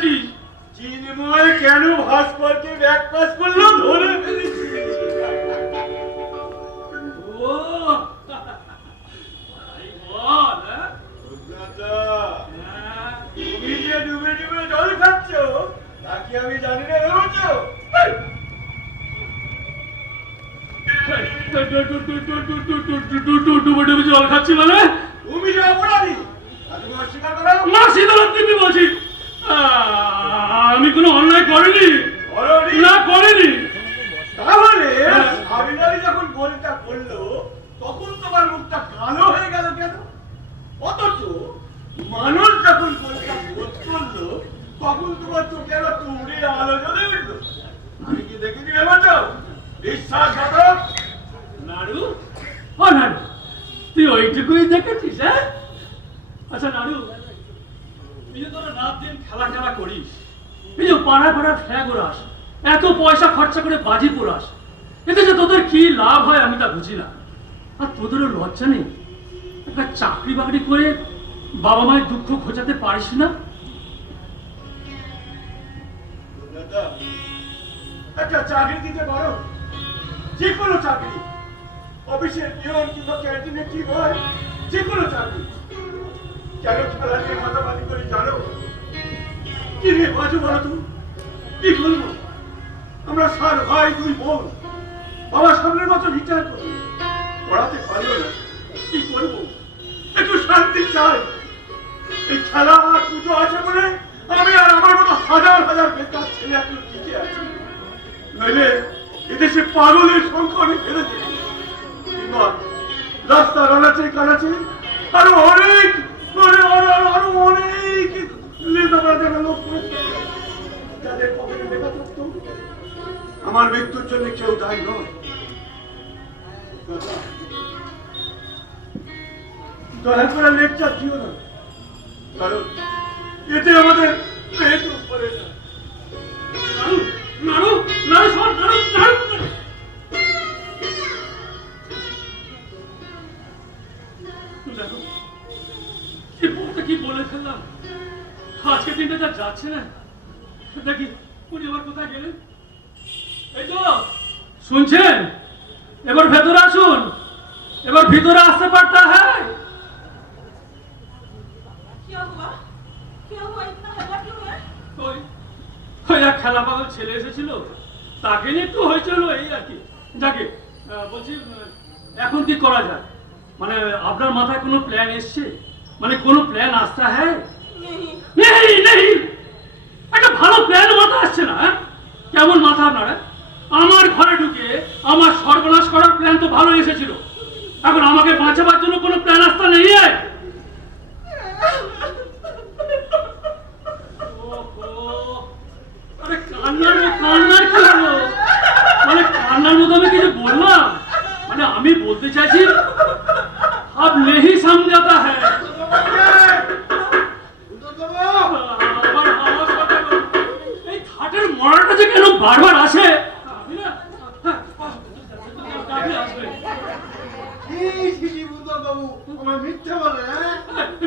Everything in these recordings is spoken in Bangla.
ফেলেছিস? চিন্ময় কেন ভাস্করকে ব্যাক পাস করলো ধরে ফেলেছি। ও তাই বল। দাদা, তুমি যে ডুবে ডুবে জল খাচ্ছ তা কি আমি জানি না ভেবেছো? ডুবে ডুবে জল খাচ্ছি মানে? তুমি যে অপরাধী তা তুমি অস্বীকার করো। না শীতল তুমি বলছি আমি কোনো অন্যায় করিনি। না করিনি। তাহলে আবিনারি যখন গোলটা করলো তখন তোমার মুখটা কালো হয়ে গেল কেন? অথচ মানুষ যখন গোলটা বোধ করলো তখন তোমার চোখে আলো তুমড়ে আলো জ্বলে উঠলো। আমি কি দেখিনি ভেবেছো? বিশ্বাস করো। নাড়ু, ও নাড়ু, তুই ওইটুকুই দেখেছিস? হ্যাঁ, আচ্ছা নাড়ু, এই যে তোরা রাত দিন খেলা খেলা করিস, এই যে পাড়া পাড়া ফ্ল্যাগ ওড়াস, এত পয়সা খরচা করে বাজি পোড়াস, এতে যে তোদের কি লাভ হয় আমি তা বুঝি না। আর তোদেরও লজ্জা নেই? একটা চাকরি বাকরি করে বাবা মায়ের দুঃখ ঘোচাতে পারিস না? একটা চাকরি দিতে পারো, যে কোনো চাকরি, অফিসের পিয়ন কিংবা ক্যান্টিনে কি হয়, যে কোনো চাকরি। কেন খেলা নিয়ে মাতামাতি করে জানো? কি রে বাজু বলো তো, কি বলবো? আমরা 7 ভাই 2 বোন, বাবা সামনের বছর রিটায়ার করবে, পড়াতে পারলো না, কি করবো? একটু শান্তি চাই। এই খেলা আর পুজো আছে বলে আমি আর আমার মতো হাজার হাজার বেকার ছেলে এখন টিকে আছি। নইলে এদেশে পাগলের সংখ্যা অনেক বেড়ে যায়। কিংবা রাস্তার আনাচে কানাচে আরো অনেক আরো অনেক লেখাপড়া দেখা লোক যাদের পকেটে লেখা থাকতো আমার মৃত্যুর জন্য কেউ দায়ী নয়। দয়া করে লেকচার দিও না, কারণ এতে আমাদের পেট উপরে না। নাড়ু, নাড়ু, শোন, নাড়ু, নাড়ু। দেখো, কি বলতে কি বলে ফেললাম। আজকে দিনটা যা যাচ্ছে না, দেখি উনি আবার কোথায় গেলেন। এই তো শুনছেন? এবার ভেতরে আসুন, এবার ভিতরে আসতে পারতা। হ্যাঁ, ওই এক খেলা পাগল ছেলে এসেছিল, তাকে নিয়ে একটু হয়েছিল, এই আর কি। যাকে বলছি, এখন কি করা যায়? মানে আপনার মাথায় কোনো প্ল্যান এসছে? মানে কোনো প্ল্যান আসতা হ্যাঁ? নেই নেই, একটা ভালো প্ল্যান মাথা আসছে না। কেমন মাথা আপনারা? আমার ঘরে ঢুকে আমার সর্বনাশ করার প্ল্যান তো ভালো এসেছিল, এখন আমাকে বাঁচাবার জন্য কোনো প্ল্যান আসতা নেই। আরে কান্নার কি হলো? মানে কান্নার মতো আমি কিছু বললাম? মানে আমি বলতে চাইছি अब नहीं समझाता है। এই খাটের মরাটা যে কেন বারবার আসে?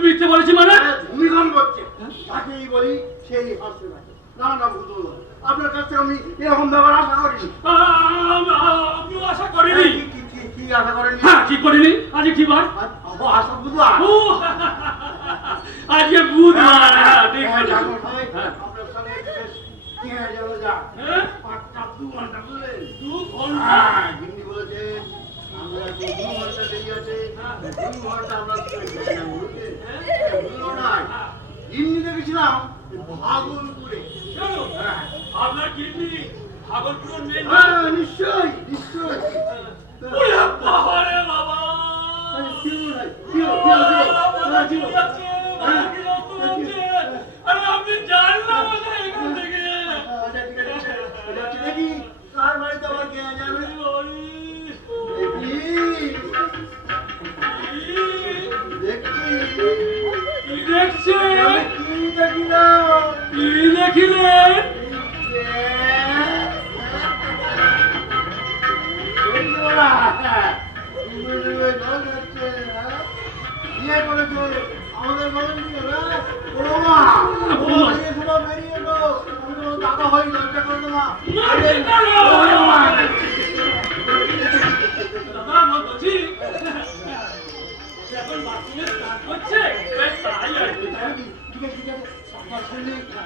মিথ্যে বলেছি মানে? ভূমিকম্প হচ্ছে, তাকেই বলি সেই হাসতে থাকে। না না বুঝলো না, আপনার কাছ থেকে আমি এরকম ব্যাপার আশা করিনি। আপনিও আশা করিনি? কি আশা করেনি? হ্যাঁ, কি করিনি? আজকে কি বার? আশা বুধবার। আজকে বুধবার। আপনার সঙ্গে কি হয়ে গেল? যা 2 ঘন্টা বুঝলেন? 2 ঘন্টা? হিন্দি বলেছে আমরা 2 ঘন্টা দেরি আছে, 2 ঘন্টা আমরা বুঝলো না। হিন্দি দেখেছিলাম ভাগলপুরে। আপনার কিডনি ভাগলপুর নেই? নিশ্চয়ই নিশ্চয়ই। বাবারে বাবা, আপনি জানলাম এখান থেকে। দেখি কার বাড়িতে আমার কে যাবে? দেখছে? কি দেখিলাম? কি দেখিলেন? আমাদের বলেন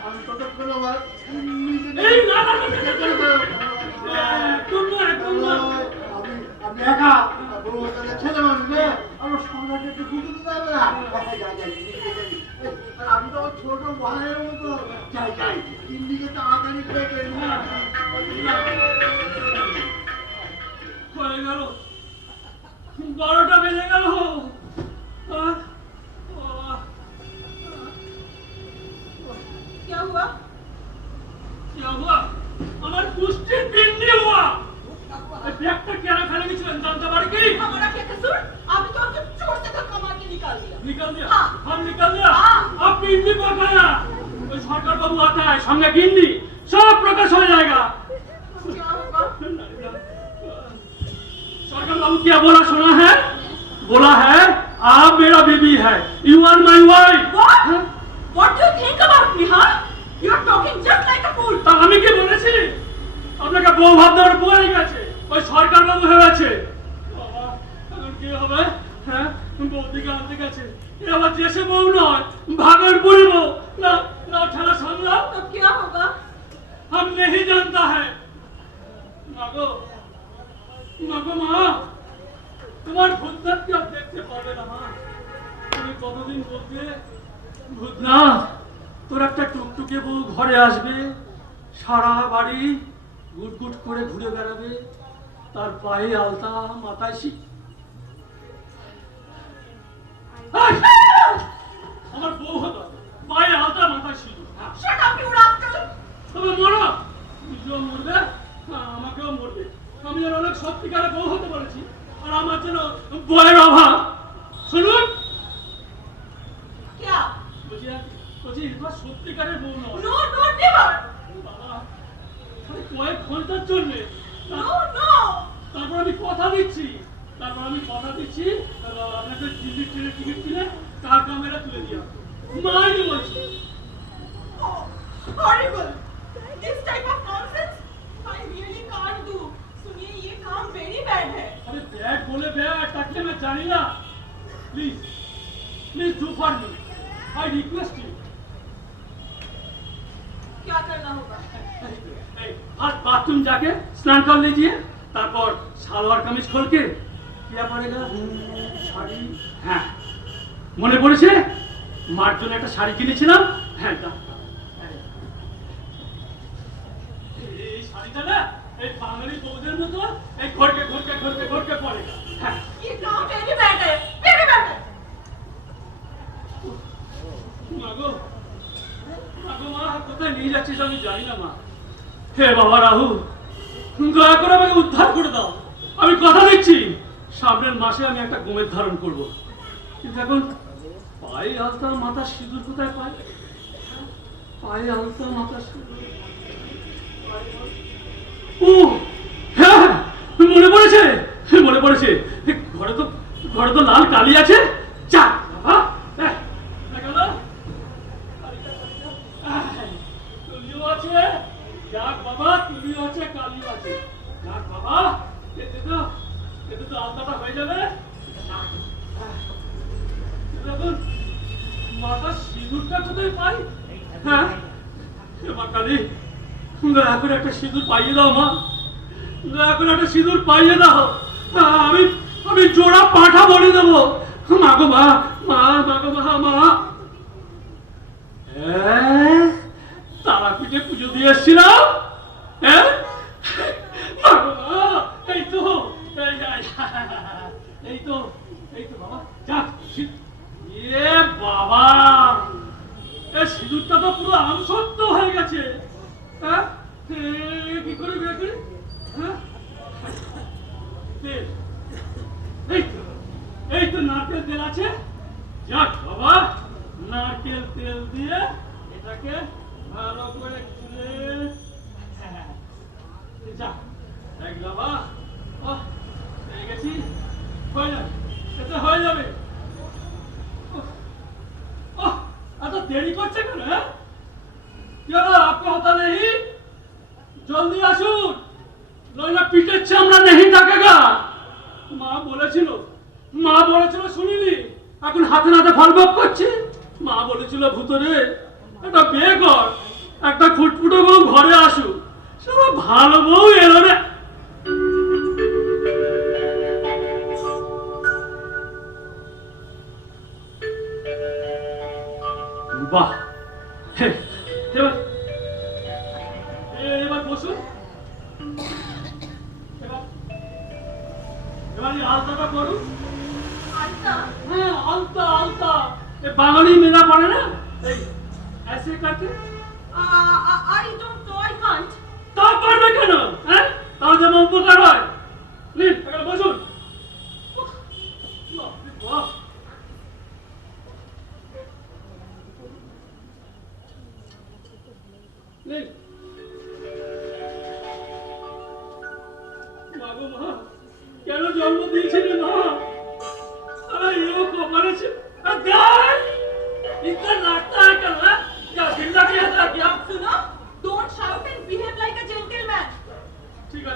আমি ততক্ষণ আমার এই না না না, না, না, না, না, একদম না, একদম না। আমি আমি একা বউ তাহলে ছেলে মানুষ রে আমার সংসারটা একটু বুঝে দিতে হবে না যাই যাই আমি তো আমার ছোট ভাইয়ের মতো যাই যাই দিকে তাড়াতাড়ি করে হয়ে গেল 12টা বেজে গেল। আহ, আহ, क्या हुआ? क्या हुआ? আমার পুষ্টির পিন্ডি हुआ। এই ব্যাগটা কেন ফেলে গেছিলেন জানতে পারি কি? हमारा क्या कसूर? आपने तो हमको चोर से धक्का मार के निकाल दिया। निकल दिया? हाँ। हम निकल दिया? हाँ। अब पिंडी पकाया। ওই সরকার বাবু आता है সঙ্গে গিন্নি सब प्रकाश हो जाएगा। क्या होगा? सरकार बाबू क्या बोला सुना है? बोला है आप मेरा बीबी है, you are my wife. What? What do you think about me, huh? You are talking just like a fool. তা আমি কি বলেছি? আপনাকে বউ ভাবতে আমার বয়ে গেছে, ওই সরকার বাবু হয়েছে। বাবা, এখন কি হবে? হ্যাঁ, বৌদিকে আনতে গেছে। এ আবার দেশে বউ নয়, ভাগলপুরি বউ। না, না ঠেলা সামলাও। तो क्या होगा? हम नहीं जानता है। মাগো, মাগো মা, তোমার ভূতনাথ কি আর দেখতে পারবে না মা? তুমি কতদিন বলবে ভূতনাথ তোর একটা টুকটুকে বউ ঘরে আসবে, সারা বাড়ি গুটগুট করে ঘুরে বেড়াবে, তার পায়ে আলতা মাথায় আমার বউ হতো, পায়ে আলতা মাথায় ছিল। Shut up, you rascal! তবে মরো, নিজেও মরবে, আমাকেও মরবে। আমি আর অনেক সত্যিকারের বউ হতে বলেছি, আর আমার জন্য বয়ের অভাব। শুনুন, क्या? বলছি এটা সত্যিকারের বউ নয়। No, no, never! বাবা, খালি কয়েক ঘন্টার জন্য। No, no! তারপর আমি কথা দিচ্ছি, আপনাকে দিল্লি ট্রেনের টিকিট কিনে কার ক্যামেরা তুলে দিয়া মাইনে বলছি। Oh, horrible! This type of nonsense I really can't do. सुनिए, ये काम very bad है. अरे बैग बोले बैग ताकि मैं जानी ना। Please please do for me, I request you. क्या करना होगा? आज बाथरूम जाके स्नान कर लीजिए, তারপর সালোয়ার কামিজ খোলকে क्या पड़ेगा শাড়ি। হ্যাঁ মনে পড়েছে, মার জন্য একটা শাড়ি কিনেছিলাম। হ্যাঁ এই শাড়িটা না এই বাঙালি বউদের মতো এই ঘরকে ঘরকে ঘরকে ঘরকে পড়েगा। হ্যাঁ ये काम very bad है, very bad है. মাগো মাগো মা, কোথায় নিয়ে যাচ্ছিস আমি জানি না মা। হে বাবা রাহুল, দয়া করে আমাকে উদ্ধার করে দাও। আমি কথা দিচ্ছি সামনের মাসে আমি একটা গোমের ধারণ করব। কিন্তু এখন পায়ে আলতা মাথা সিঁদুর কোথায় পাই? পায়ে আলতা মাথা সিঁদুর, ও হ্যাঁ মনে পড়েছে, মনে পড়েছে। ঘরে তো লাল কালি আছে। যা বাবা, গেল তুলিও আছে, যাক বাবা তুলিও আছে, কালিও আছে। যাক বাবা, এতে তো আলতাটা হয়ে যাবে। এখন মাথার সিঁদুরটা কোথায় পাই? হ্যাঁ মা কালী, দয়া করে একটা সিঁদুর পাইয়ে দাও মা, দয়া করে একটা সিঁদুর পাইয়ে দাও। আমি জোড়া পাঁঠা বলে দেবো। মাগো মা, মাগো মা। তারাপীঠে পুজো দিয়ে এসছিলাম। হ্যাঁ মাগো মা, এই তো বাবা, যাক এ বাবা, এই সিঁদুরটা তো পুরো আমসত্ব হয়ে গেছে। হ্যাঁ কি করে বের করি? হ্যাঁ তেল, এই তো নারকেল তেল আছে। যাক বাবা, নারকেল তেল দিয়ে এটাকে ভালো করে খুলে যা দেখ বাবা, পেয়ে গেছি, হয়ে যাবে, এটা হয়ে যাবে। এত দেরি করছে কেন? হ্যাঁ आपको होता नहीं, जल्दी আসুন, নইলে পিঠের চামড়া नहीं থাকেगा। মা বলেছিল শুনিনি, এখন হাতে নাতে ফলবাপ করছে। মা বলেছিল ভূতরে একটা বিয়ে কর, একটা খুটফুটো বউ ঘরে আসুক, সারা ভালো বউ এলো রে। বাহ, এবার এবার বসুন। এবার এই আলতাটা করুন। আচ্ছা হ্যাঁ, আলতা আলতা, এ বাঙালি মেলা পড়ে না, এই ऐसे करके। I don't know, I can't. তা পারবে কেন? হ্যাঁ, তাও যেমন উপকার হয়। নিন, এখানে বসুন। বাপরে বাপ। নিন। মা গো মা, কেন জন্ম দিয়েছিলে মা? अरे ये कमरे से अगर इतना लगता है क्या? क्या जिंदा किया था क्या? सुनो, don't shout and behave like a gentleman. ठीक है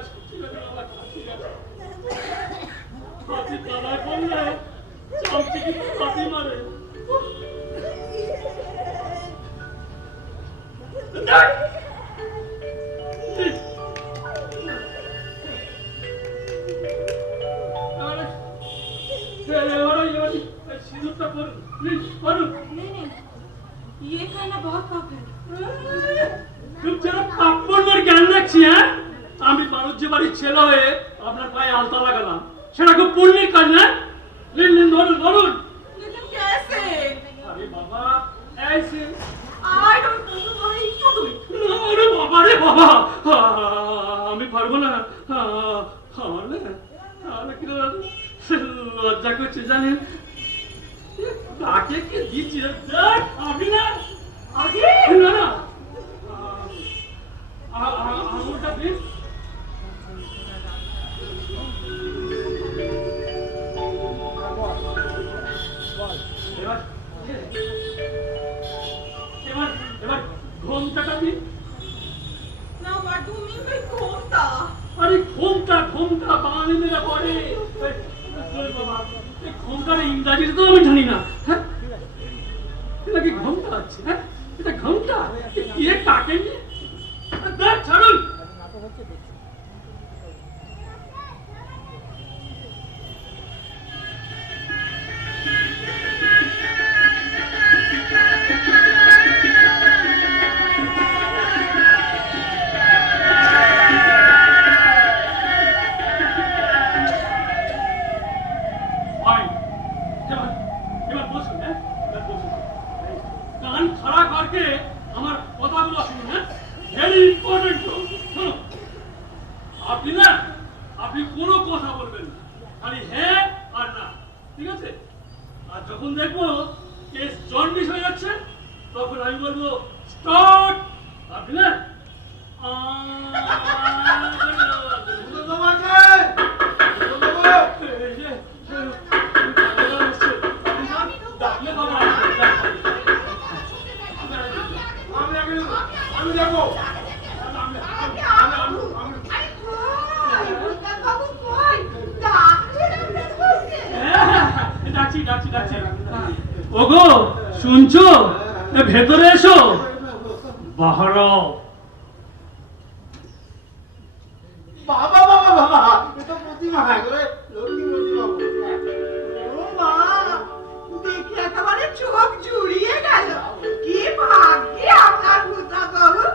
बाबा, ठीक है। हाथी काला कौन है? चामची की पाती मारे। সিঁদুরটা পরুন, প্লিজ পরুন। नहीं, ये करना बहुत पाप है. তুমি যেন পাপ্পনের জ্ঞান রাখছি, হ্যাঁ? আমি বাণিজ্য বাড়ির ছেলে হয়ে আপনার পায়ে আলতা লাগালাম, সেটা খুব পুণ্যের কাজ না? নিন নিন, ধরুন ধরুন। लेकिन कैसे? আরে বাবা, ऐसे I don't know how to do it. আরে বাবা রে বাবা, আমি পারবো না। তাহলে কি লজ্জা করছে জানেন? তাকে কি দিচ্ছি? আপনি না आगे? না না, আঙুলটা দিন। এবার এবার এবার ঘোমটাটা দিন। Now what do you mean by घोमटा? আরে ঘোমটা ঘোমটা বাঙালি মেয়েরা পড়ে। বাবা, এই ঘোমটার ইংরাজিতে তো আমি জানি না। হ্যাঁ, এটা কি ঘোমটা আছে? হ্যাঁ, এটা ঘোমটা কি কাকে নিয়ে? দেখ ছাড়ুন। এবার বসুন, হ্যাঁ, এবার বসুন। কান খাড়া করকে আমার কথাগুলো শুনুন, হ্যাঁ, ভেরি ইম্পর্টেন্ট। শোনো, আপনি না, আপনি কোনো কথা বলবেন না, খালি হ্যাঁ আর না, ঠিক আছে? আর যখন দেখবো কেস জন্ডিস হয়ে যাচ্ছে, তখন আমি বলবো স্টার্ট। আপনি না আমি যাবো। ডাকছি ডাকছি ডাকছি। ওগো, শুনছো? ভেতরে এসো। বাহার বাবা বাবা বাবা, এটা প্রতিমা হয় করে লক্ষ্মী প্রতিমা। ও মা, দেখে একেবারে চোখ জুড়িয়ে গেল। কি ভাগ্যে আপনার পুত্রা গরু।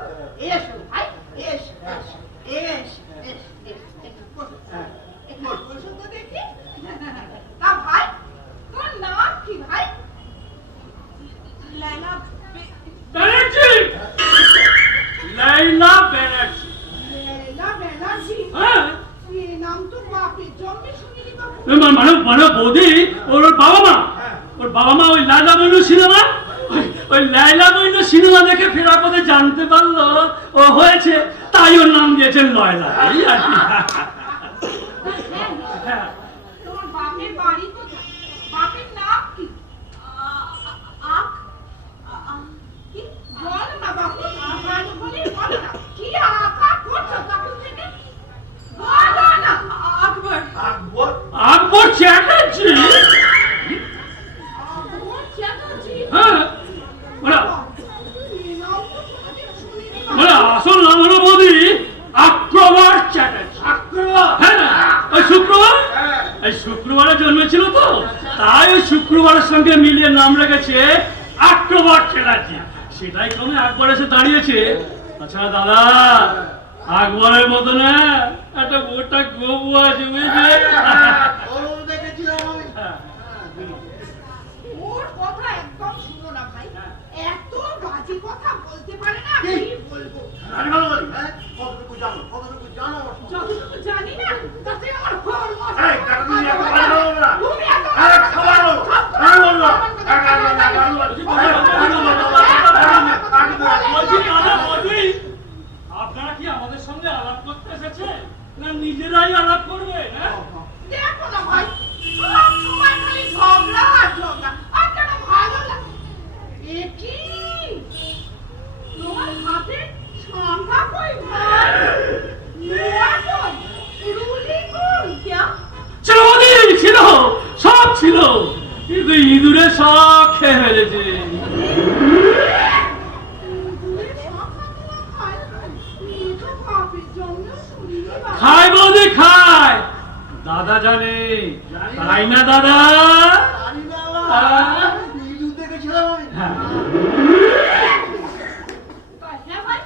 এসো ভাই, এসো এসো এসো এসো, একটু বসো, একটু বসো তো দেখি। তা ভাই, তোর নাম কি ভাই? লাইলা ব্যানার্জি, লাইলা ব্যানার্জি। লাইলা ব্যানার্জি? হ্যাঁ, এই নাম তো বাপের জন্মে শুনিনি বাবু। মানে বৌদি, ওর বাবা মা ওই লাইলা মজনু সিনেমা, ওই লাইলা মজনু সিনেমা দেখে ফেরার পথে জানতে পারলো ও হয়েছে, তাই ওর নাম দিয়েছেন লয়লা। এই আর কি। হ্যাঁ, তোমার বাপের বাড়ি কোথায়? বাপের নাম কি? কি? বল না বাপু, ভালো করে বল না। কি আঁকা করছো তখন থেকে? বলো না। আকবর। আকবর? আকবর চ্যাটার্জি। আকবর চ্যাটার্জি? হ্যাঁ, বলো। তাই ওই শুক্রবারের সঙ্গে মিলিয়ে নাম রেখেছে আক্রমণ খেলাটি। সেটাই কমে আকবর এসে দাঁড়িয়েছে। আচ্ছা দাদা, আকবরের মতো না একটা গোটা গবু আছে বুঝলে? ও দেখেছিলাম আমি। ওর কথা একদম শুনো না ভাই, এত বাজে কথা বলতে পারে না। কি? কি বলবো? আমি ভালো বলি, হ্যাঁ? কতটুকু জানো আমার সম্পর্কে? যতটুকু জানি না তাতে আমার ঘর এই, দেখো তুমি এত ভালো বলো না। তুমি এত আরে, খাবার বলো। আমি বললাম। বলছি দাদা, বলছি, আপনারা কি আমাদের সঙ্গে আলাপ করতে এসেছে না নিজেরাই আলাপ করবে? হ্যাঁ, দেখো না ভাই, সব সময় খালি ঝগড়া আর ঝগড়া, আর কেন ভালো লাগে? এ কি? তোমার হাতে সংখ্যা কই ভাই? নোয়া কই? রুলি কই? क्या? ছিল বৌদি, ছিল, সব ছিল, কিন্তু ইঁদুরে সব খেয়ে ফেলেছে। খায় বৌদি, খায়, দাদা জানে, তাই না দাদা? জানি না বাবা। ইঁদুর দেখেছিলাম আমি। হ্যাঁ। হ্যাঁ ভাই,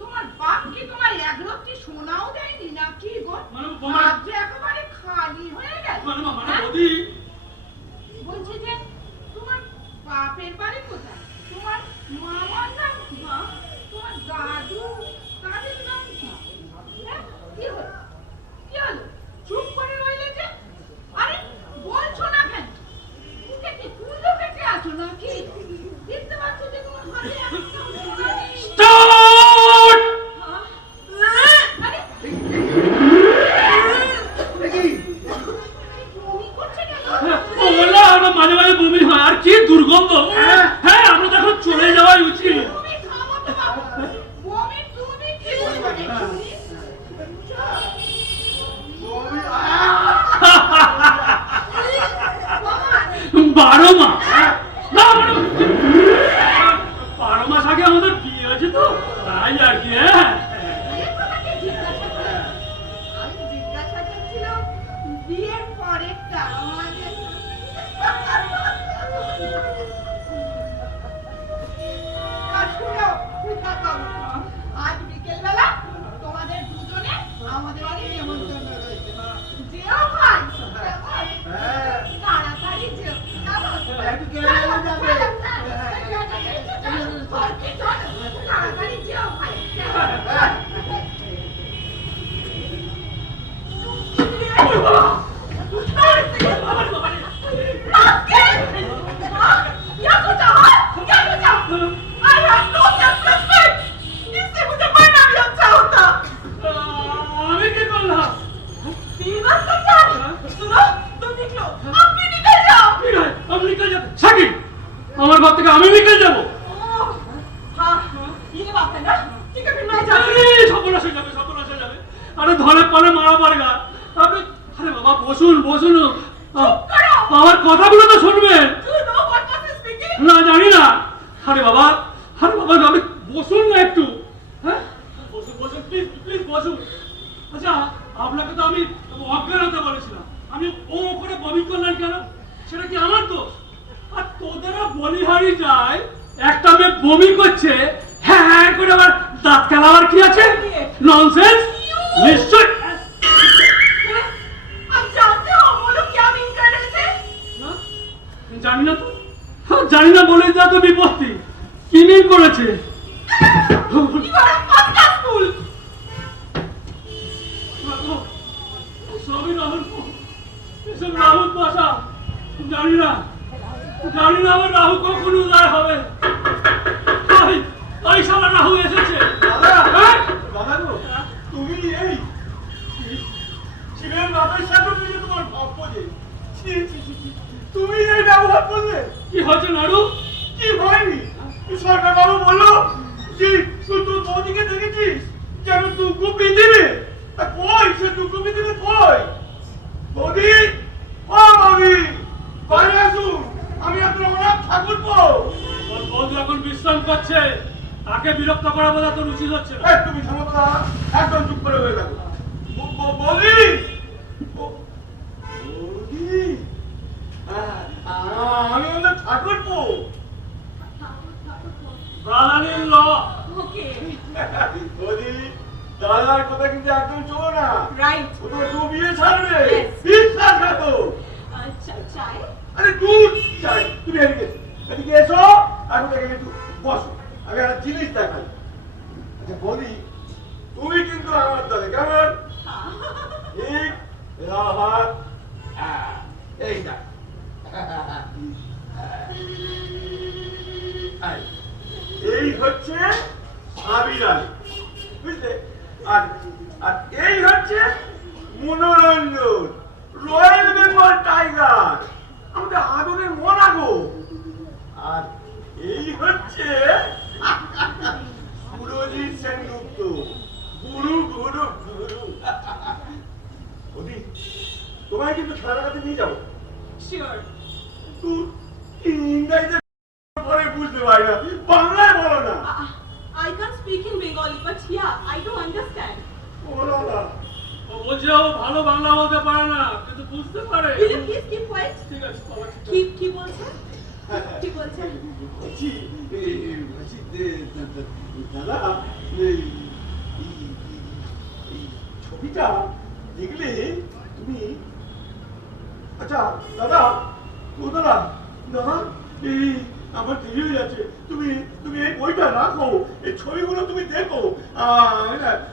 তোমার বাপ কি তোমার একরত্তি সোনাও দেয়নি নাকি গো? মানে তোমার- হাত যে একেবারে খালি হয়ে গেছে। মানে হ্যাঁ? বৌদি, বলছি যে তোমার বাপের বাড়ি কোথায়? তোমার মামার নাম কি? মা? তোমার দাদু তাদের নাম কি? হ্যাঁ? কি হলো? কি হলো? চুপ করে রইলে যে? আরে বলছো না কেন? মুখে কি কুলো কেটে আছো নাকি? দেখতে পাচ্ছ যে তোমার হাতে একদম সোনা নেই। স্টার্ট! হ্যাঁ? আরে দেখি। বমি করছে কেন? বললাম আমরা মাঝে মাঝে বমি হয়, আর কি দুর্গন্ধ। হ্যাঁ, আমরা তখন চলে যাওয়াই উচিত। তুমি থামো তো বাবা। বমি তুমি কি বলবে? বমি, বাবা, 12 মাস না, মানে 12 মাস আগে আমাদের বিয়ে আছে তো, তাই আর কি। হ্যাঁ, তোমাকে জিজ্ঞাসা করে। আমি জিজ্ঞাসা করছিলাম বিয়ের পরেরটা আমাদের। আর শুনো, বাবা, আজ বিকেলবেলা তোমাদের দুজনে আমাদের বাড়ি নেমন্তন্ন রয়েছে। যেও ভাই, হ্যাঁ। তাড়াতাড়ি যেও। একটু গেলে যাবে। তাড়াতাড়ি যেও ভাই। क्या सोचा? क्या सोचा? I have no self-respect. इससे मुझे मरना भी अच्छा होता। আমি কি করলাম? बेबस कर क्या? सुनो, तुम निकलो, अब भी निकल जाओ। ঠিক আছে, আমি নিকল যাব। সাকিব, আমার ঘর থেকে আমি নিকল যাবো। ओह, हाँ, ये बात है ना? ठीक है, फिर मैं जाती हूँ। আরে, সর্বনাশ হয়ে যাবে, সর্বনাশ হয়ে যাবে। আরে ধরে পড়ে মারা পারগা। আপনি, আরে বাবা বসুন, বসুন। করো। আমার কথাগুলো তো শুনবেন। Do you know what was speaking? না, জানি না। আরে বাবা, আপনি বসুন না একটু। হ্যাঁ, বসুন, বসুন, প্লিজ, প্লিজ বসুন। আচ্ছা, আপনাকে তো আমি অজ্ঞান হতে বলেছিলাম। আমি ও করে বমি করলেন কেন? সেটা কি আমার দোষ? আর তোদেরও বলিহারি যায়, একটা মেয়ে বমি করছে, হ্যাঁ হ্যাঁ করে আবার দাঁত কেলাবার কি আছে? ননসেন্স। নিশ্চয়। आप जानते हो वो लोग क्या मीन कर रहे थे? না, জানি না তো। হ্যাঁ, জানি না বলেই যা তো বিপত্তি। কি মিন করেছে? You are a podcast fool. সবই রাহুল, এসব রাহুল ভাষা। জানি না আমার রাহু কখন উদয় হবে। ওই সবার রাহু এসেছে। দাদা, হ্যাঁ? দাদা গো, তুমি এই ছেলের বাপের সাথে মিলে তোমার ভাব যে ছি, ছি, ছি, ছি। তুমি এই ব্যবহার করলে কি হয়েছে নাড়ু? কি হয়নি? সরকার বাবু বললো যে তুই তোর বৌদিকে দেখেছিস যেন দুঃখ পৃথিবী। কই সে দুঃখ পৃথিবী কই? বৌদি, ও বৌদি, বাড়ি আসুন, আমি আপনার অনেক ঠাকুর তোর বন্ধু এখন বিশ্রাম করছে, তাকে বিরক্ত করা বোধ তোর উচিত হচ্ছে না। তুমি সমস্যা একদম চুপ করে হয়ে থাকো। বৌদি, বৌদি, আমি ওদের ঠাকুরপো। ব্রাদার ল ওকে বৌদি, দাদার কথা কিন্তু একদম চলো না, রাইট ও তো ডুবিয়ে ছাড়বে। Yes. বিশ্বাসঘাতক। চাই আরে দুধ চাই, তুমি এদিকে এসো, এখন এখানে একটু বসো, আমি একটা জিনিস দেখাই। আচ্ছা বলি, তুমি কিন্তু আমার দলে কেমন? ঠিক রাহাত, এই না এই হচ্ছে সাবির আলী, বুঝলে? আর আর এই হচ্ছে মনোরঞ্জন, রয়্যাল বেঙ্গল টাইগার, আমাদের আদরের মনাগো। আর এই হচ্ছে সুরজিৎ সেনগুপ্ত, গুরু গুরু গুরু। ওদি, তোমায় কিন্তু খেলা দেখাতে নিয়ে যাবো। শিওর তুই ইংরেজিতে পরে বুঝতে পারি না, বাংলায় বলো না। I can't speak in Bengali, but yeah, I do understand. বলো না। ও বলছে ও ভালো বাংলা বলতে পারে না কিন্তু বুঝতে পারে। Will you please keep quiet? ঠিক আছে বাবা, ঠিক আছে। কি বলছেন? কি বলছেন? বলছি, দাদা, এই ছবিটা দেখলে তুমি, আচ্ছা দাদা, ও দাদা, দাদা, এই আমার দেরি হয়ে যাচ্ছে, তুমি তুমি এই বইটা রাখো, এই ছবিগুলো তুমি দেখো,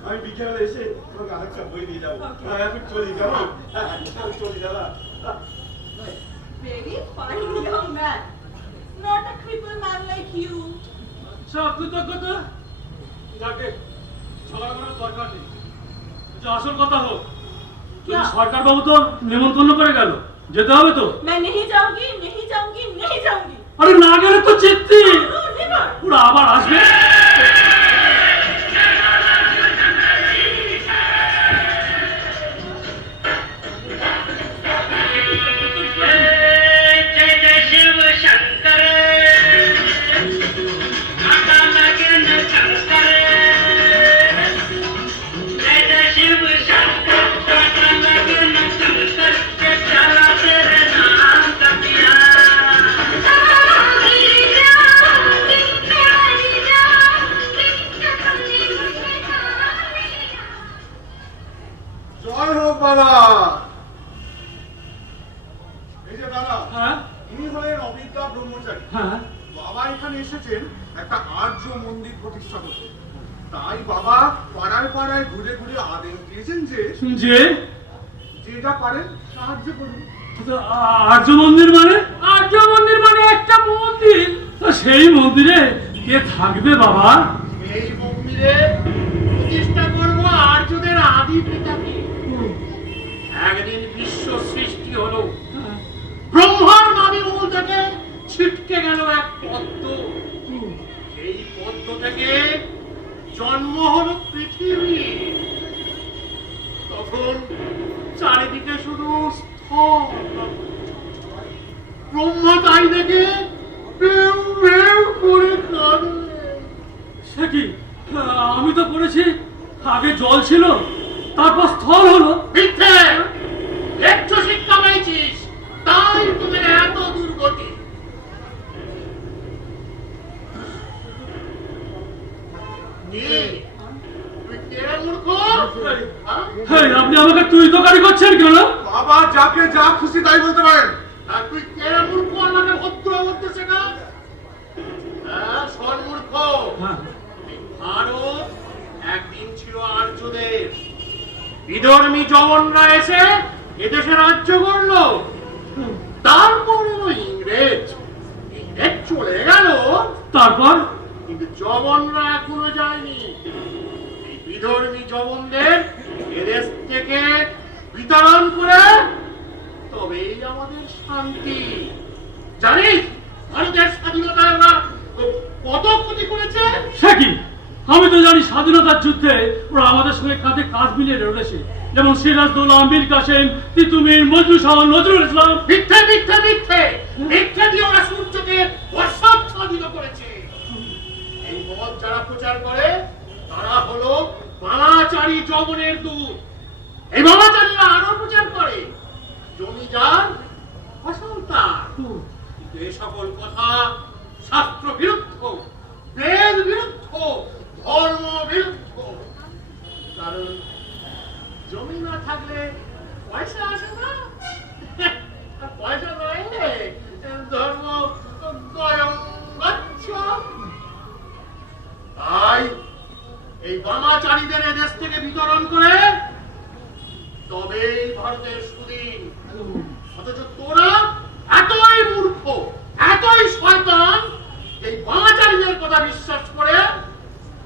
আমি বিকেলে এসে তোমাকে আরেকটা বই দিয়ে যাবো। Okay. এখন চলি, কেমন? আমি চলি দাদা। Very fine young man. Not a crippled man like you. আচ্ছা কৃতজ্ঞতা যাকে ঝগড়া করার দরকার নেই। আচ্ছা আসল কথা হোক, সরকার বাবু তো নেমন্তন্ন করে গেল, যেতে হবে তো। मैं नहीं जाऊंगी, नहीं जाऊंगी, नहीं जाऊंगी. আরে না গেলে তো চেত্তি No, never. ওরা আবার আসবে। জয় হোক বাবা। এই যে দাদা, হ্যাঁ ইনি হলেন অবিদ্যা ব্রহ্মচারী। হ্যাঁ বাবা এখানে এসেছেন একটা আর্য মন্দির প্রতিষ্ঠা করতে। তাই বাবা পাড়ায় পাড়ায় ঘুরে ঘুরে আদেশ দিয়েছেন যে যে যেটা পারেন সাহায্য করুন। আর্য মন্দির মানে? আর্য মন্দির মানে একটা মন্দির, তো সেই মন্দিরে কে থাকবে বাবা? এই মন্দিরে প্রতিষ্ঠা করব আর্যদের আদি পিতাকে। একদিন বিশ্ব সৃষ্টি হলো, ব্রহ্মার নাভিমূল থেকে ছিটকে গেল এক পদ্ম। সেই পদ্ম থেকে জন্ম হলো পৃথিবী। তখন চারিদিকে শুধু স্থল। ব্রহ্মা তাই দেখে বেউ বেউ করে কাঁদলেন। সে কি, আমি তো পড়েছি আগে জল ছিল তারপর স্থল হলো। মিথ্যে! লেচ্ছ শিক্ষা পেয়েছিস, তাই তোদের এত দুর্গতি। কে? তুই কে রে মূর্খ? হ্যাঁ? হেই, আপনি আমাকে তুই তোকারি করছেন কেন? বাবা যাকে যা খুশি তাই বলতে পারেন। আর তুই কে রে মূর্খ আমাকে ভদ্র বলতে শেখা? হ্যাঁ, শোন মূর্খ। হ্যাঁ ভারত একদিন ছিল আর্যদের। বিধর্মী জবনরা এসে এদেশে রাজ্য করলো। তারপর এলো ইংরেজ। ইংরেজ চলে গেল, তারপর কিন্তু জবনরা এখনো যায়নি। এই বিধর্মী জবনদের এদেশ থেকে বিতাড়ন করে তবেই আমাদের শান্তি। জানিস ভারতের স্বাধীনতায় ওরা কত ক্ষতি করেছে? সে কি, আমি তো জানি স্বাধীনতার যুদ্ধে ওরা আমাদের সঙ্গে কাঁধে কাঁধ মিলিয়ে লড়েছে, যেমন সিরাজদৌল্লা, মীর কাসেম, তিতুমির, মজনু শাহ, নজরুল ইসলাম। মিথ্যে মিথ্যে মিথ্যে মিথ্যে দিয়ে ওরা সূর্যকে অস্বাচ্ছাদিত করেছে। এই মত যারা প্রচার করে তারা হলো বামাচারী জবনের দূত। এই বামাচারীরা আরো প্রচার করে জমিদার ফসল তার। কিন্তু এ সকল কথা শাস্ত্র বিরুদ্ধ, বেদ বিরুদ্ধ, ধর্ম বিরুদ্ধ। কারণ জমি না থাকলে পয়সা আসে না, আর পয়সা নয় ধর্ম গয়ং গচ্ছ। তাই এই বামাচারীদের দেশ থেকে বিতরণ করে তবেই ভারতের সুদিন। অথচ তোরা এতই মূর্খ, এতই শয়তান, এই বামাচারীদের কথা বিশ্বাস করে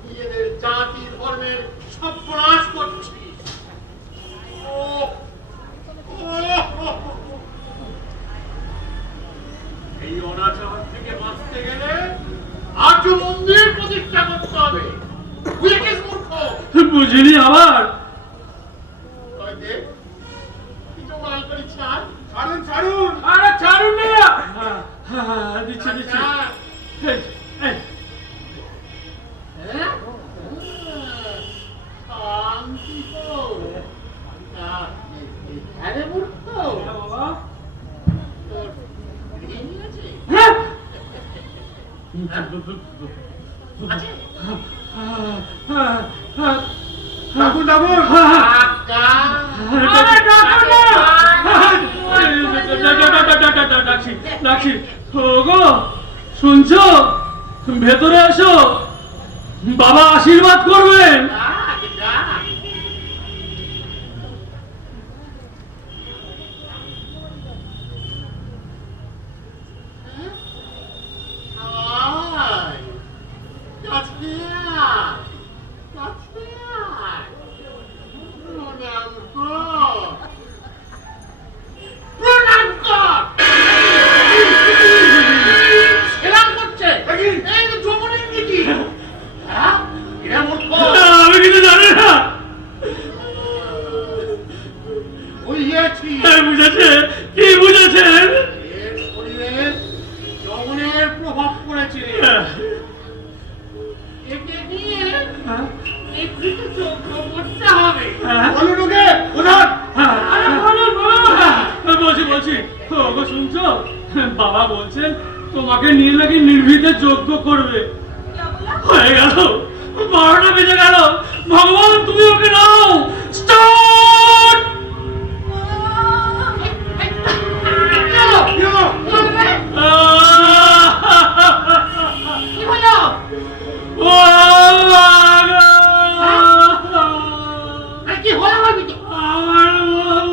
নিজেদের জাতি ধর্মের সর্বনাশ করছিস। এই অনাচার থেকে বাঁচতে গেলে আর্য মন্দির প্রতিষ্ঠা করতে হবে। বুঝেছিস মূর্খ? বুঝিনি আবার। ওই দেখ, কি জোগাড় করি ছাড়। ছাড়ুন ছাড়ুন। আরে ছাড়ুন না। দিচ্ছি দিচ্ছি। এই, এই। হ্যাঁ? শান্তি তো। আরে মূর্খ, হ্যাঁ বাবা। তোর ঋণ আছে? হ্যাঁ। আছে? ডাকুন ডাকুন। টাকা? ডাকছি ডাকছি। ওগো শুনছো? ভেতরে এসো, বাবা আশীর্বাদ করবেন। ডাক, ডাক। আয়, কাছে আয়, কাছে আয়। প্রণাম কর, প্রণাম কর। সেলাম করছে। এই তো যমুনের দিকে। হ্যাঁ? এরা মূর্খ। আমি কিছু জানি না। বুঝিয়েছি। বুঝেছে? কি বুঝেছেন? এর শরীরে যমনের প্রভাব পড়েছে। একে নিয়ে নেতৃত্ব যোগ্য করতে হবে। বলুন ওকে প্রধান। আরে বলো বলো। বলছি বলছি। ওগো শুনছো? বাবা বলছেন তোমাকে নিয়ে নাকি নির্ভীতে যজ্ঞ করবে। হয়ে গেল, 12টা বেজে গেল। ভগবান তুমি ওকে নাও। স্টার্ট। কি হলো? ও বাবা! আরে কি হলো ভাবি তো? আমার বউ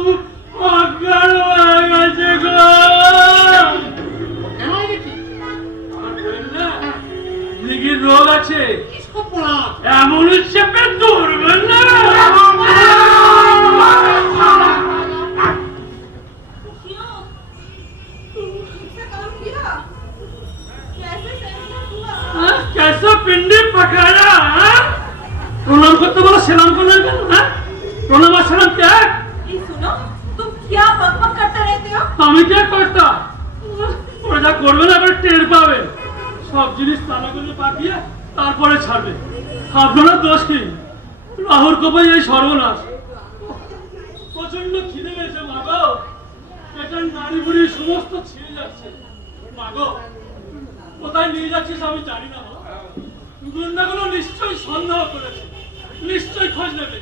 অজ্ঞান হয়ে গেছে গো। কেন হয়েছি? আমার বউয়ের না লিগির রোগ আছে। কি সর্বনাশ! এমন চেপে ধরবেন না। क्यों? इससे काम किया? कैसे फैसला हुआ? कैसा पिंडी पकाया? प्रणाम करते बोलो, सलाम करना क्या? प्रणाम और सलाम क्या है? ये सुनो, तुम क्या बकबक करते रहते हो? আমি কি করতা? ওরা যা করবে না আপনি টের পাবেন। সব জিনিস তালা করে পাঠিয়ে তারপরে ছাড়বে। আপনার দোষ কি? রাহুর কোপাই এই সর্বনাশ। প্রচন্ড খিদে পেয়েছে মা গো। এটা নারী বুড়ি সমস্ত ছিঁড়ে যাচ্ছে। মা গো, কোথায় নিয়ে যাচ্ছিস আমি জানি না। গুন্ডাগুলো নিশ্চয়ই সন্দেহ করেছে, নিশ্চয়ই খোঁজ নেবে।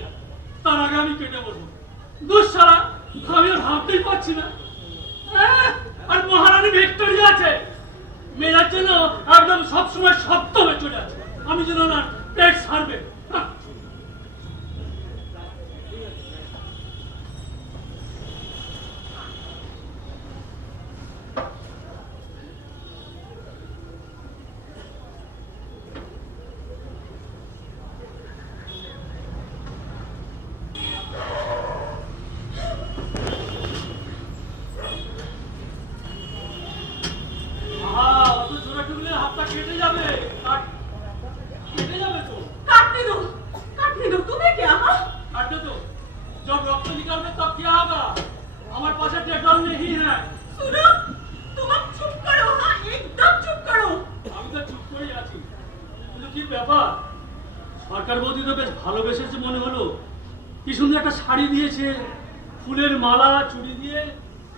তার আগে আমি কেটে বসবো। দুঃসারা, আমি আর ভাবতেই পারছি না। আর মহারানী ভিক্টোরিয়া আছে, মেয়ের জন্য একদম সবসময় শক্ত হয়ে চলে আছে। আমি যেন না পেট ছাড়বে। অত জোরে ঠুকলে হাতটা কেটে যাবে। কেটে যাবে তো। काटने दो, तुम्हें क्या? हाँ? काटो तो। जब रक्त निकालोगे तब क्या होगा? हमारे पास डेटॉल नहीं है। सुनो, तुम अब चुप करो, हाँ? एकदम चुप करो। আমি তো চুপ করেই আছি। কিন্তু কি ব্যাপার? সরকার বৌদি তো বেশ ভালোবেসেছে মনে হলো। কি সুন্দর একটা শাড়ি দিয়েছে, ফুলের মালা চুড়ি দিয়ে।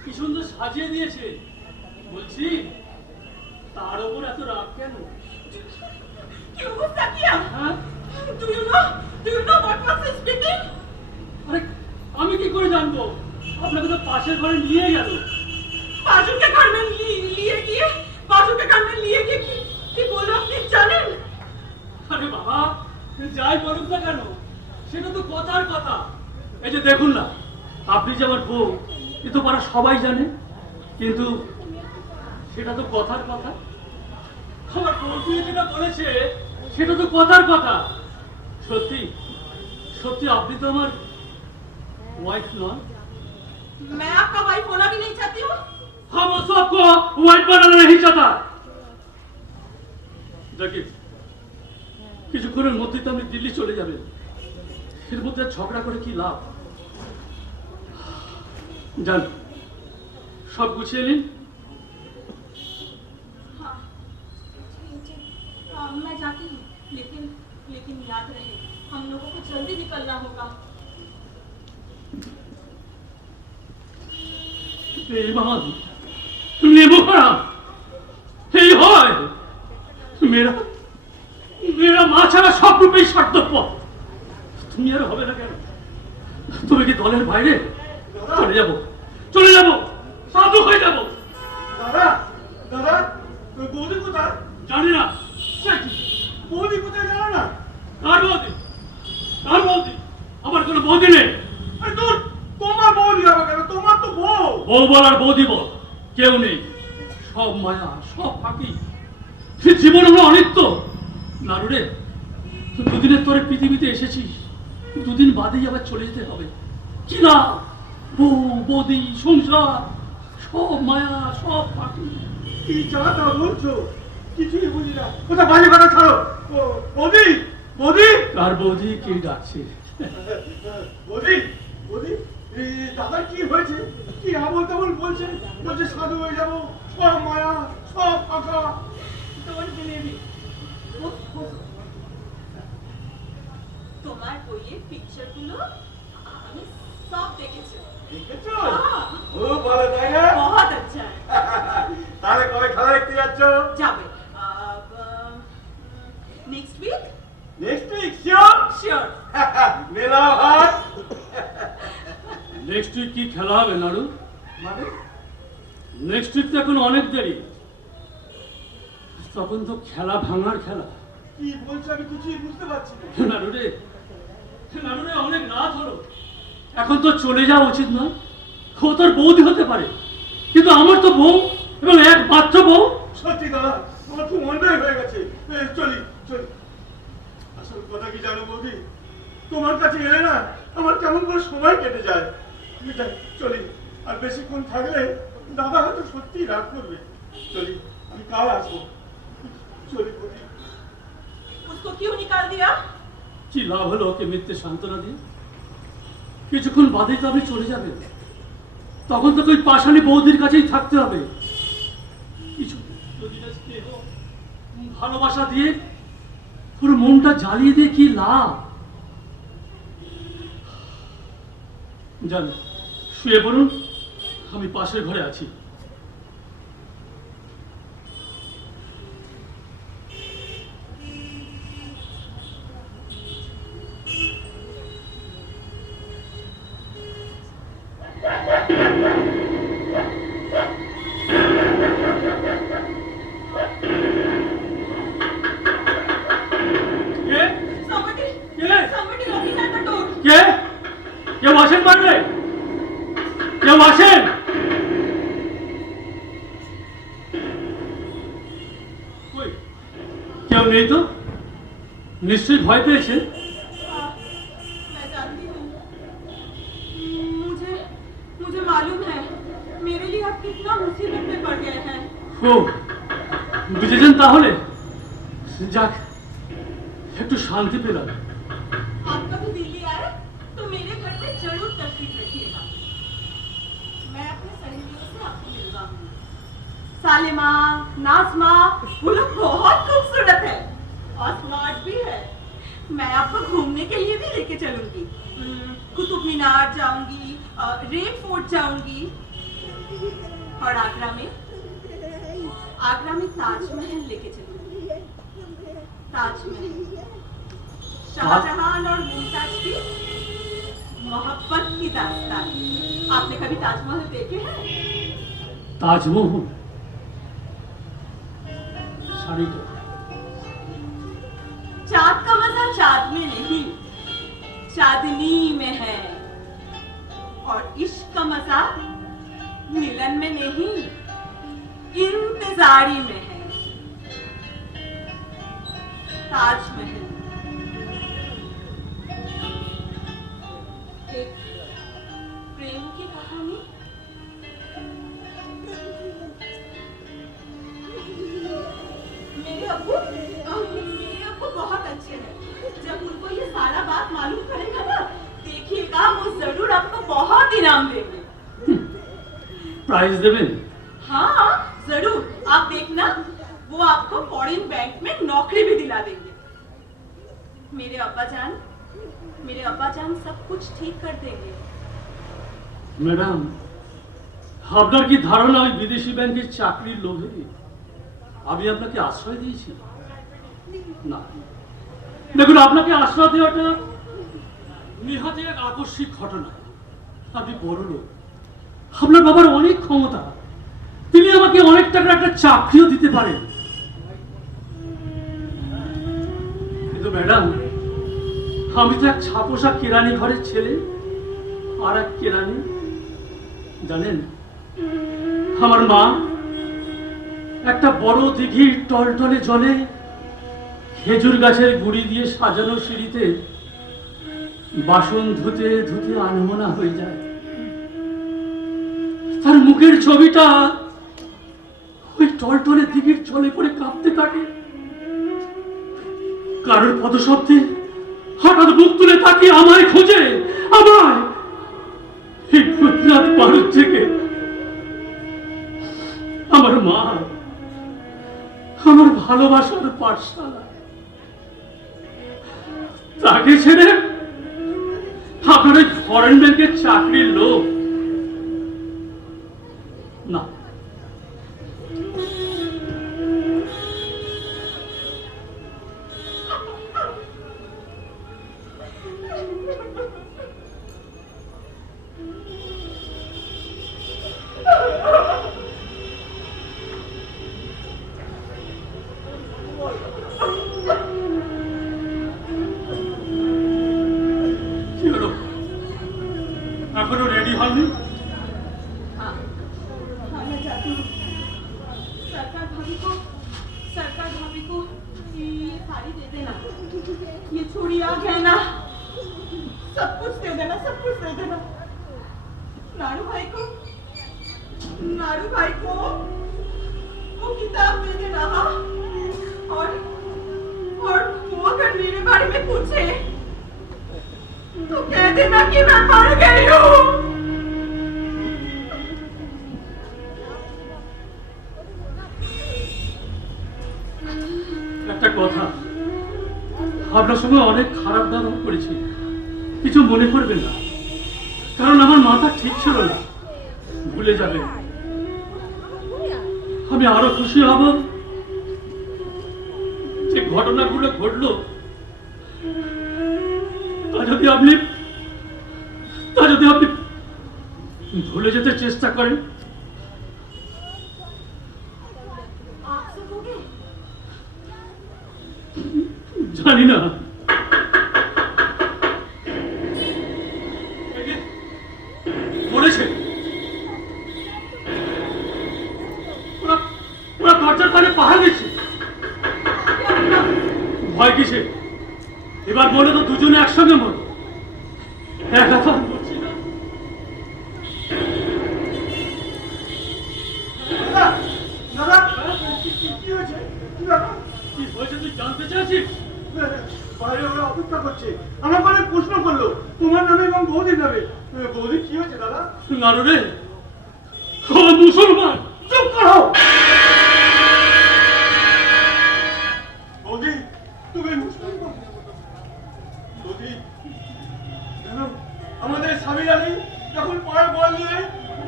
কি সুন্দর সাজিয়ে দিয়েছে। বলছি তার উপর এত রাগ কেন? क्यों गुस्सा किया? হ্যাঁ Do you know what was he speaking? আরে আমি কি করে জানবো? আপনাকে তো পাশের ঘরে নিয়ে গেল। बाजू के घर में लिए गए, बाजू के घर में लिए गए कि बोलो अपनी जानें? আরে বাবা যাই বলুক না কেন, সেটা তো কথার কথা। এই যে দেখুন না, আপনি যে আমার বউ এ তো পাড়া সবাই জানে, কিন্তু সেটা তো কথার কথা। আমার বউ যেটা বলেছে সেটা তো কথার কথা। সত্যি সত্যি আপনি তো আমার ওয়াইফ নন। मैं आपका वाइफ होना भी नहीं चाहती हूँ। हम उस सबको वाइफ बनाना नहीं चाहता। দেখি কিছুক্ষণের মধ্যেই তো আপনি দিল্লি চলে যাবেন, এর মধ্যে ঝগড়া করে কি লাভ? যান সব গুছিয়ে নিন। हाँ, मैं जाती हूँ, लेकिन याद रहे हम लोगों को जल्दी निकलना होगा। बेईमान नेबू हराम এই হয় মেরা মেরা মা ছাড়া সব রূপেই স্বার্থপর। তুমি আর হবে না কেন? তুমি কি দলের বাইরে? চলে যাবো সাধু হয়ে যাবো। দাদা দাদা তোর বৌদি কোথায়? জানি না। সে কি? বৌদি কোথায় জানো না? কার বৌদি? কার বৌদি? আমার কোনো বৌদি নেই। আরে তোর তোমার বৌদি হবে কেন? তোমার তো বউ। বউ বলার বৌদি বল কেউ নেই। সব মায়া, সব ফাঁকি। জীবন হলো অনিত্য। নারু রে, দুদিনের তোরে পৃথিবীতে এসেছিস, দুদিন বাদেই আবার চলে যেতে হবে। কি না বউ বৌদি সংসার সব মায়া, সব ফাঁকি। কি যা তা বলছো কিছুই বুঝি না। কোথায় বাজে কথা ছাড়ো। ও বৌদি বৌদি কার বৌদি কে ডাকছে? বৌদি বৌদি এই দাদার কি হয়েছে? কি আবল তাবল বলছে? বলছে সাধু হয়ে যাবো, সব মায়া সব ফাঁকা। Don't believe it. তোমার বইয়ের পিকচার গুলো আমি সব দেখেছি। দেখেছো? হ্যাঁ। খুব ভালো তাই না? बहुत अच्छा है। তাহলে কবে খেলা দেখতে যাচ্ছ? যাবে next week. Next week sure? Sure. মেলা হাট নেক্সট উইক কি খেলা হবে নাড়ু? মানে নেক্সট উইক তো এখন অনেক দেরি, তখন তো খেলা ভাঙার খেলা। কি বলছো আমি কিছুই বুঝতে পারছি না। নাড়ু রে অনেক রাত হলো, এখন তো চলে যাওয়া উচিত নয়। ও তোর বৌদি হতে পারে, কিন্তু আমার তো বউ এবং একমাত্র বউ। সত্যি দাদা আমার খুব অন্যায় হয়ে গেছে। চলি চলি। আসল কথা কি জানো বৌদি, তোমার কাছে এলে না আমার কেমন করে সময় কেটে যায়। আমি যাই, চলি। আর বেশিক্ষণ থাকলে দাদা হয়তো সত্যি রাগ করবে। চলি, আমি কাল আসবো। চলি বৌদি। उसको क्यों निकाल दिया? কি লাভ হলো ওকে মিথ্যে সান্ত্বনা দিয়ে? কিছুক্ষণ বাদেই তো আপনি চলে যাবেন, তখন তো ওই পাষাণী বৌদির কাছেই থাকতে হবে। কিছু যদি না স্নেহ ভালোবাসা দিয়ে পুরো মনটা জ্বালিয়ে দিয়ে কি লাভ? জান শুয়ে পড়ুন, আমি পাশের ঘরে আছি। Somebody knocking at the door. কে? কেউ আসেন বাইরে? কেউ আসেন? কই কেউ নেই তো? নিশ্চয়ই ভয় পেয়েছেন। मैं जानती हूँ। मुझे मालूम है मेरे लिए आप कितना मुसीबत में पड़ गए हैं। ও বুঝেছেন তাহলে? যাক একটু শান্তি পেলাম। आप कभी दिल्ली आए तो मेरे घर पे जरूर तशरीफ रखिएगा। मैं अपने सहेलियों से आपको मिलवाऊंगी। सालिमा, नाज़मा, वो लोग बहुत खूबसूरत है और स्मार्ट भी है। मैं आपको घूमने के लिए भी लेके चलूंगी। कुतुब मीनार जाऊंगी, रेड फोर्ट जाऊंगी। और आगरा में ताजमहल लेके चलूंगी। ताजमहल शाहजहां और मुमताज की मोहब्बत की दास्तान। आपने कभी ताजमहल देखे हैं? ताजमहल शादी तो चाँद का मजा चाँद में नहीं, चांदनी में है। और इश्क का मजा मिलन में नहीं, इंतजारी में है। ताजमहल एक प्रेम की कहानी। मेरे अब्बू बहुत अच्छे हैं। जब उनको ये सारा बात मालूम पड़ेगा ना, देखिएगा वो जरूर आपको बहुत इनाम देंगे। प्राइज देवें? हाँ जरूर, आप देखना वो आपको फॉरेन बैंक में नौकरी भी दिला देंगे। मेरे अब्बा जान सब कुछ ठीक कर देंगे। ম্যাডাম, আপনার কি ধারণা ওই বিদেশি ব্যাংকের চাকরির লোভে আমি আপনাকে আশ্রয় দিয়েছি? না, দেখুন, আপনাকে আশ্রয় দেওয়াটা নিহাতি এক আকস্মিক ঘটনা। আপনি বড় লোক, আপনার বাবার অনেক ক্ষমতা, তিনি আমাকে অনেক টাকার একটা চাকরিও দিতে পারেন। কিন্তু ম্যাডাম, আমি তো এক ছাপোষা কেরানি ঘরের ছেলে। আর এক কেরানি, জানেন, আমার মা একটা বড় দিঘির টলটলে জলে খেজুর গাছের গুড়ি দিয়ে সাজানো সিঁড়িতে বাসন ধুতে ধুতে আনমনা হয়ে যায়। তার মুখের ছবিটা ওই টলটলে দিঘির জলে পড়ে কাঁপতে থাকে। কারোর পদশব্দে হঠাৎ মুখ তুলে তাকিয়ে আমায় খোঁজে, আমায় এই গুজরাট ভারত থেকে। আমার মা আমার ভালোবাসার পাঠশালা, তাকে ছেড়ে আপনার ওই ফরেন ব্যাংকের চাকরির লোক না। এখনো রেডি হননি? हाँ, मैं चाहती हूँ सरकार भाभी को ये साड़ी दे देना, ये चूड़ियाँ गहना सब कुछ दे देना, सब कुछ दे देना। नारू भाई को वो किताब दे देना। हाँ, और वो अगर मेरे बारे में पूछे तो कह देना कि मैं मर गई हूँ। একটা কথা, আপনার সঙ্গে অনেক খারাপ ব্যবহার করেছি, কিছু মনে করবেন না। কারণ আমার মাথা ঠিক ছিল না, ভুলে যাবেন। আমি আরো খুশি হব যে ঘটনাগুলো ঘটলো তা যদি আপনি ভুলে যেতে চেষ্টা করেন। आप सकोगे? জানি না। মরেছে, ওরা দরজার পানে পাহাড় দিচ্ছে। ভয় কিসে? এবার বলে তো দুজনে একসঙ্গে মরো। একা তো আর মরছি না। দাদা, কি হয়েছে? কি ব্যাপার? কি হয়েছে তুই জানতে চাইছিস? বাইরে ওরা অপেক্ষা করছে, আমার মানে প্রশ্ন করলো তোমার নামে এবং বৌদির নামে। বৌদি কি হয়েছে দাদা? নারু রে, ও মুসলমান। চুপ করো বৌদি, তুমি মুসলমান? বৌদি, জানো আমাদের স্বামী আলী যখন পায়ে বল নিয়ে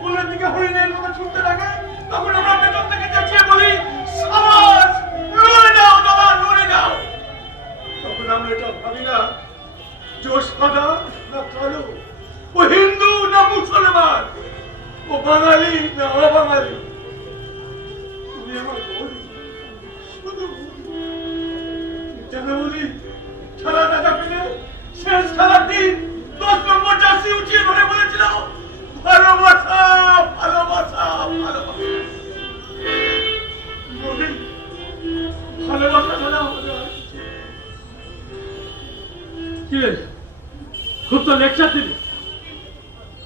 কোলের দিকে হরিণের মতো ছুটতে থাকে, তখন আমরা পেছন থেকে চেঁচিয়ে বলি, সাবাস, লড়ে যাও দাদা, লড়ে যাও। তখন আমরা এটা ভাবি না যে ও সাদা না কালো, ও হিন্দু না মুসলমান, ও বাঙালি না অবাঙালি। তুমি আমার বলি, শুধু যেন বলি, খেলা দেখা পেলে শেষ খেলার দিন 10 নম্বর জার্সি উঠিয়ে ধরে বলেছিল, ভালোবাসা ভালোবাসা ভালোবাসা। বলি, ভালোবাসা ছাড়া আমাদের আর কিছু নেই। কি রে? খুব তো লেকচার দিলি,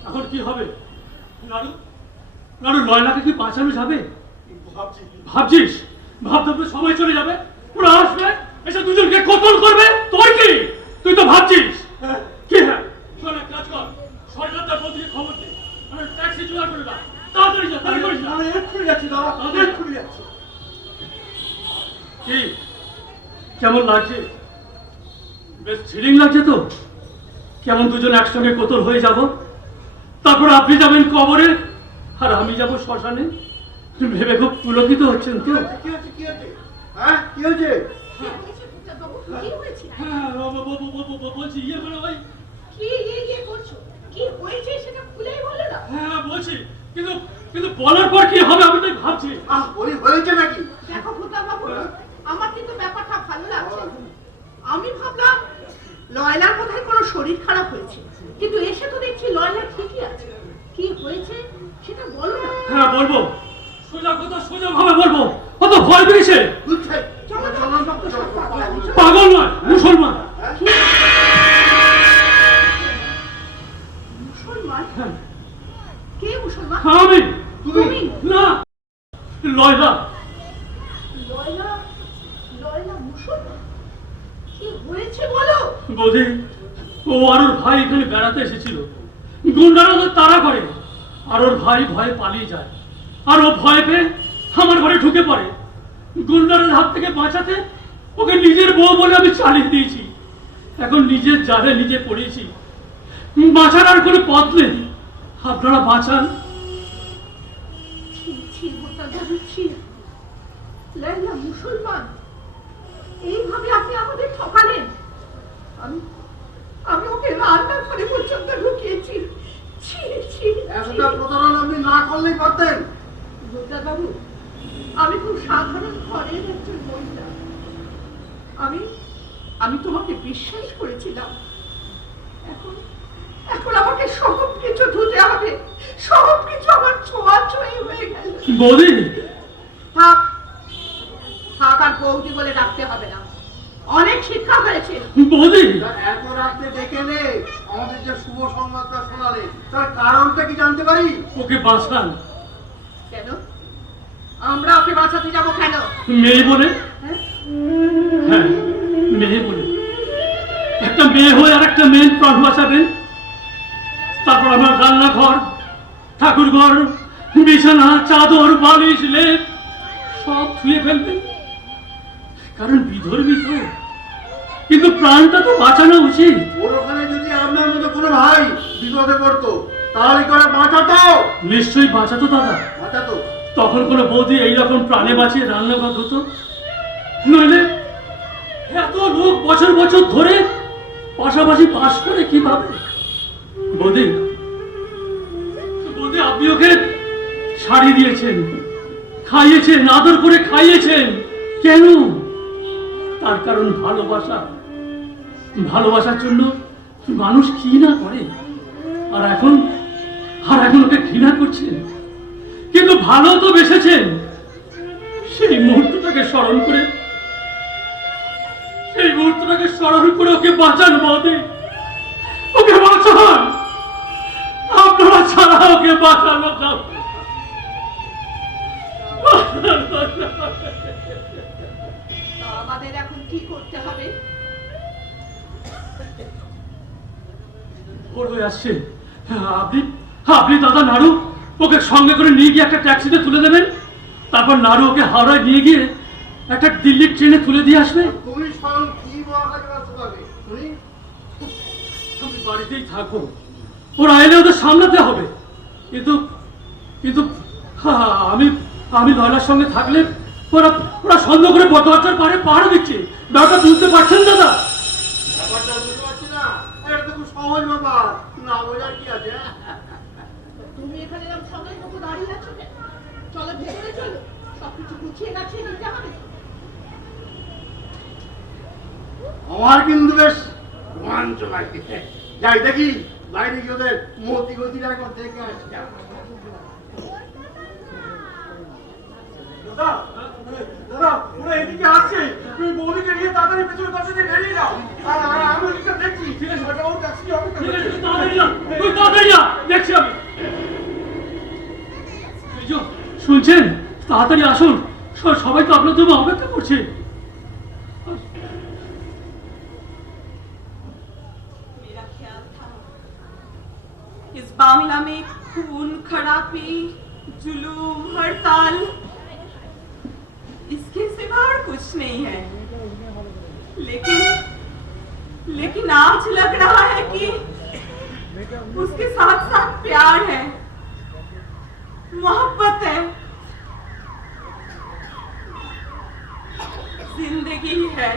এখন কি হবে? নাড়ু নাড়ু লয়লাকে কি বাঁচানো যাবে? ভাবছি ভাবছিস? ভাবতে ভাবতে সময় চলে যাবে, ওরা আসবে এসে দুজনকে কতল করবে, তোর কি? তুই তো ভাবছিস কি? হ্যাঁ, শোন, এক কাজ কর, সরকার তার মন্ত্রীকে খবর দে, আমার ট্যাক্সি জোগাড় করে দাও, তাড়াতাড়ি যা, তাড়াতাড়ি করিস না। আমি এক্ষুনি যাচ্ছি দাদা, আমি এক্ষুনি যাচ্ছি। কি কেমন লাগছে? বেশ থ্রিলিং লাগছে তো। কেমন দুজন একসঙ্গে কোতল হয়ে যাব, তারপর আপনি যাবেন কবরে আর আমি যাব শ্মশানে। ভেবে খুব পুলকিত হচ্ছেন তো? কি হয়েছে কি হয়েছে? হ্যাঁ কি হয়েছে? কি হয়েছে ভূতাবাবু? কি হয়েছে? হ্যাঁ, বলছি ইয়ে করে ভাই। কি ইয়ে করছো? কি হয়েছে সেটা খুলেই বলো না। হ্যাঁ বলছি, কিন্তু কিন্তু বলার পর কি হবে আমি তাই ভাবছি। বলি হয়েছে নাকি? দেখো ভূতাবাবু, আমার কিন্তু ব্যাপারটা ভালো লাগছে। আমি ভাবলাম লয়লার বোধহয় কোনো শরীর খারাপ হয়েছে, কিন্তু এসে তো দেখছি লয়লা ঠিকই আছে। কি হয়েছে সেটা বলো না। হ্যাঁ বলবো, সোজা কথা সোজা ভাবে বলবো। অত ভয় পেয়েছে? বুঝছে? চলো চলো শব্দ সব পাগলামি। পাগল নয়, মুসলমান। মুসলমান? হ্যাঁ, কে মুসলমান? আমি। তুমি? না, লয়লা। লয়লা? লয়লা মুসলমান? কি হয়েছে বলো। বৌদি, ও আর ওর ভাই এখানে বেড়াতে এসেছিল। গুন্ডারা ওদের তাড়া করে, আর ওর ভাই ভয়ে পালিয়ে যায়, আর ও ভয় পেয়ে আমার ঘরে ঢুকে পড়ে। গুন্ডারের হাত থেকে বাঁচাতে ওকে নিজের বউ বলে আমি চালিয়ে দিয়েছি। এখন নিজের জালে নিজে পড়েছি, বাঁচার আর কোনো পথ নেই। আপনারা বাঁচান। ছি ছি ভূতাবাবু, ছি। লয়লা মুসলমান? এইভাবে আপনি আমাদের ঠকালেন। আমি ওকে রান্নার ঘরে পর্যন্ত ঢুকিয়েছি। ছি ছি। এতটা প্রতারণা আপনি না করলেই পারতেন। ভূতাবাবু, আমি খুব সাধারণ ঘরের একজন মহিলা। আমি তোমাকে বিশ্বাস করেছিলাম। এখন এখন আমাকে সব কিছু ধুতে হবে, সব কিছু আমার ছোঁয়াছুঁয়ি হয়ে গেল। বৌদি, থাক থাক, আর বৌদি বলে ডাকতে হবে না, অনেক শিক্ষা হয়েছে। বৌদি, এত রাত্রে ডেকে নে আমাদের যে শুভ সংবাদটা শোনালে, তার কারণটা কি জানতে পারি? ওকে বাঁচান। কেন? আমরা ওকে বাঁচাতে যাবো কেন? মেয়ে বলে? হ্যাঁ? হ্যাঁ, মেয়ে বলে। একটা মেয়ে হয়ে আর একটা মেয়ের প্রাণ বাঁচাবেন, তারপর আমার রান্নাঘর, ঠাকুর ঘর, বিছানা, চাদর, বালিশ, লেপ সব ধুয়ে ফেলবেন, কারণ বিধর্মী তো। কিন্তু প্রাণটা তো বাঁচানো উচিত। ওর ওখানে যদি আপনার মতো কোনো ভাই বিপদে পড়তো, তাহলে করে বাঁচাতো। নিশ্চয়ই বাঁচাতো দাদা। বাঁচাতো। তখন কোনো বৌদি এইরকম প্রাণে বাঁচিয়ে রান্নাঘর হতো? নইলে এত লোক বছর বছর ধরে পাশাপাশি বাস করে কিভাবে? বৌদি, বৌদি, আপনি ওকে শাড়ি দিয়েছেন, খাইয়েছেন, আদর করে খাইয়েছেন। কেন? তার কারণ ভালোবাসা। ভালোবাসার জন্য মানুষ কি না করে। আর এখন ওকে ঘৃণা করছেন, কিন্তু ভালো তো বেসেছেন। সেই মুহূর্তটাকে স্মরণ করে ওকে বাঁচান বৌদি, ওকে বাঁচান। আপনারা ছাড়া ওকে বাঁচানো যাবে না। তা আমাদের এখন কি করতে হবে? ভোর হয়ে আসছে। আপনি দাদা নাড়ু ওকে সঙ্গে করে নিয়ে গিয়ে একটা ট্যাক্সিতে তুলে দেবেন, তারপর নাড়ু ওকে হাওড়ায় নিয়ে গিয়ে একটা দিল্লির ট্রেনে তুলে দিয়ে আসবে। তুমি স্বয়ং কি মহাকাজে ব্যস্ত থাকবে শুনি? আমি বাড়িতেই থাকবো, ওরা এলে ওদের সামলাতে হবে। কিন্তু কিন্তু আমি আমি নয়লার সঙ্গে থাকলে ওরা ওরা সন্দেহ করে বটবাচ্চার পারে পাহাড় দিচ্ছে। ব্যাপারটা বুঝতে পারছেন দাদা? ব্যাপারটা বুঝতে পারছি না, এটা তো খুব সহজ ব্যাপার, না বোঝার কি আছে? তুমি এখানে এরকম সবাই মতো দাঁড়িয়ে আছো কেন? চলো ভেতরে চলো, সবকিছু গুছিয়ে গাছিয়ে নিতে হবে। আমার কিন্তু বেশ রোমাঞ্চ লাগছে। যাই দেখি বাইরে গিয়ে ওদের মতি গতিটা একবার দেখে আসছি। দাদা দাদা ওরা এদিকে আসছে, তুমি বৌদিকে নিয়ে তাড়াতাড়ি পেছনে তাড়াতাড়ি বেরিয়ে যাও। আর আমি ওদিকটা দেখছি। ঠিক আছে ও ট্যাক্সি অপেক্ষা ঠিক আছে, করছে। তুই তাড়াতাড়ি যা, তুই তাড়াতাড়ি যা, দেখছি আমি। এই যে, শুনছেন? তাড়াতাড়ি আসুন, সবাই তো আপনার জন্য অপেক্ষা করছে। मेरा ख्याल था इस बांग्ला में खून खराबी जुलूम हड़ताल इसके सिवा और कुछ नहीं है, लेकिन आज लग रहा है कि उसके साथ साथ प्यार है, मोहब्बत है, जिंदगी है।